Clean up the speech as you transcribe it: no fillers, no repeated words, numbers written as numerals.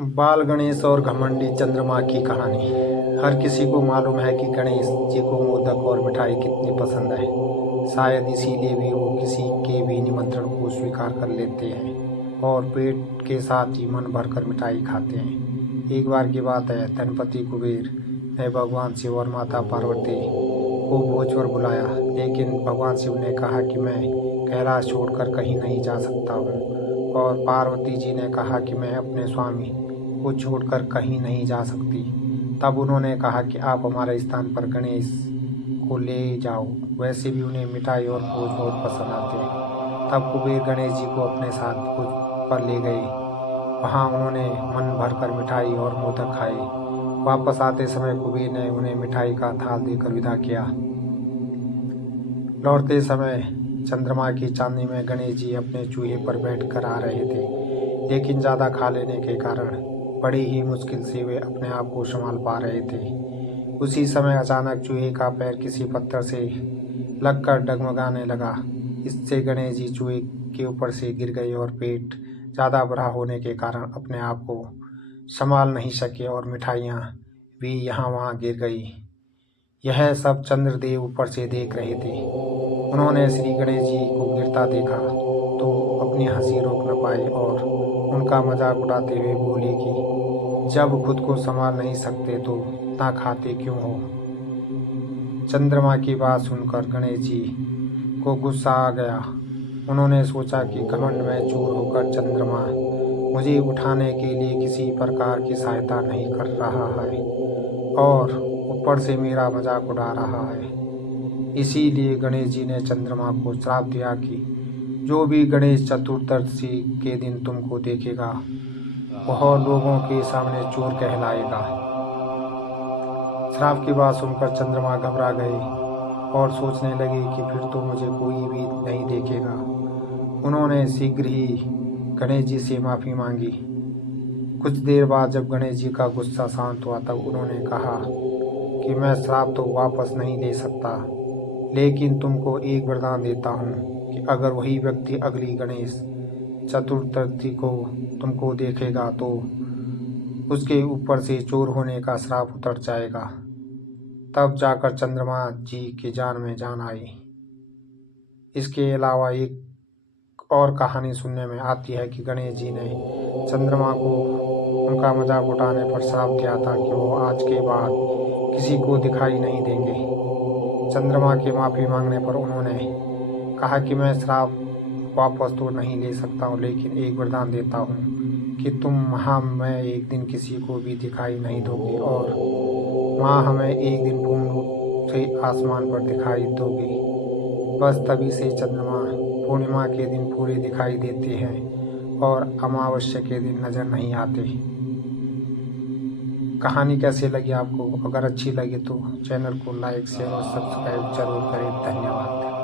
बाल गणेश और घमंडी चंद्रमा की कहानी। हर किसी को मालूम है कि गणेश जी को मोदक और मिठाई कितनी पसंद है। शायद इसीलिए भी वो किसी के भी निमंत्रण को स्वीकार कर लेते हैं और पेट के साथ ही मन भरकर मिठाई खाते हैं। एक बार की बात है, धनपति कुबेर ने भगवान शिव और माता पार्वती को भोज पर बुलाया, लेकिन भगवान शिव ने कहा कि मैं कैलाश छोड़कर कहीं नहीं जा सकता हूँ, और पार्वती जी ने कहा कि मैं अपने स्वामी को छोड़कर कहीं नहीं जा सकती। तब उन्होंने कहा कि आप हमारे स्थान पर गणेश को ले जाओ, वैसे भी उन्हें मिठाई और भोज बहुत पसंद आते हैं। तब कुबेर गणेश जी को अपने साथ भोज पर ले गए। वहाँ उन्होंने मन भरकर मिठाई और मोदक खाए। वापस आते समय कुबेर ने उन्हें मिठाई का थाल देकर विदा किया। लौटते समय चंद्रमा की चांदनी में गणेश जी अपने चूहे पर बैठकर आ रहे थे, लेकिन ज़्यादा खा लेने के कारण बड़ी ही मुश्किल से वे अपने आप को संभाल पा रहे थे। उसी समय अचानक चूहे का पैर किसी पत्थर से लगकर डगमगाने लगा। इससे गणेश जी चूहे के ऊपर से गिर गए और पेट ज़्यादा बड़ा होने के कारण अपने आप को संभाल नहीं सके और मिठाइयाँ भी यहाँ वहाँ गिर गई। यह सब चंद्रदेव ऊपर से देख रहे थे। उन्होंने श्री गणेश जी को गिरता देखा तो अपनी हंसी रोक न पाए और उनका मजाक उड़ाते हुए बोले कि जब खुद को संभाल नहीं सकते तो इतना खाते क्यों हो। चंद्रमा की बात सुनकर गणेश जी को गुस्सा आ गया। उन्होंने सोचा कि घमंड में चूर होकर चंद्रमा मुझे उठाने के लिए किसी प्रकार की सहायता नहीं कर रहा है और ऊपर से मेरा मजाक उड़ा रहा है। इसीलिए गणेश जी ने चंद्रमा को श्राप दिया कि जो भी गणेश चतुर्दशी के दिन तुमको देखेगा वह लोगों के सामने चोर कहलाएगा। श्राप की बात सुनकर चंद्रमा घबरा गए और सोचने लगे कि फिर तो मुझे कोई भी नहीं देखेगा। उन्होंने शीघ्र ही गणेश जी से माफ़ी मांगी। कुछ देर बाद जब गणेश जी का गुस्सा शांत हुआ तब उन्होंने कहा कि मैं श्राप तो वापस नहीं ले सकता, लेकिन तुमको एक वरदान देता हूँ कि अगर वही व्यक्ति अगली गणेश चतुर्थी को तुमको देखेगा तो उसके ऊपर से चोर होने का श्राप उतर जाएगा। तब जाकर चंद्रमा जी की जान में जान आई। इसके अलावा एक और कहानी सुनने में आती है कि गणेश जी ने चंद्रमा को उनका मजाक उठाने पर श्राप दिया था कि वो आज के बाद किसी को दिखाई नहीं देंगे। चंद्रमा के माफ़ी मांगने पर उन्होंने कहा कि मैं श्राप वापस तो नहीं ले सकता हूँ, लेकिन एक वरदान देता हूँ कि तुम वहाँ में एक दिन किसी को भी दिखाई नहीं दोगे और माँ हमें एक दिन पूर्ण रूप से आसमान पर दिखाई दोगे। बस तभी से चंद्रमा पूर्णिमा के दिन पूरे दिखाई देते हैं और अमावस्या के दिन नज़र नहीं आते। कहानी कैसी लगी आपको? अगर अच्छी लगी तो चैनल को लाइक शेयर और सब्सक्राइब जरूर करें। धन्यवाद।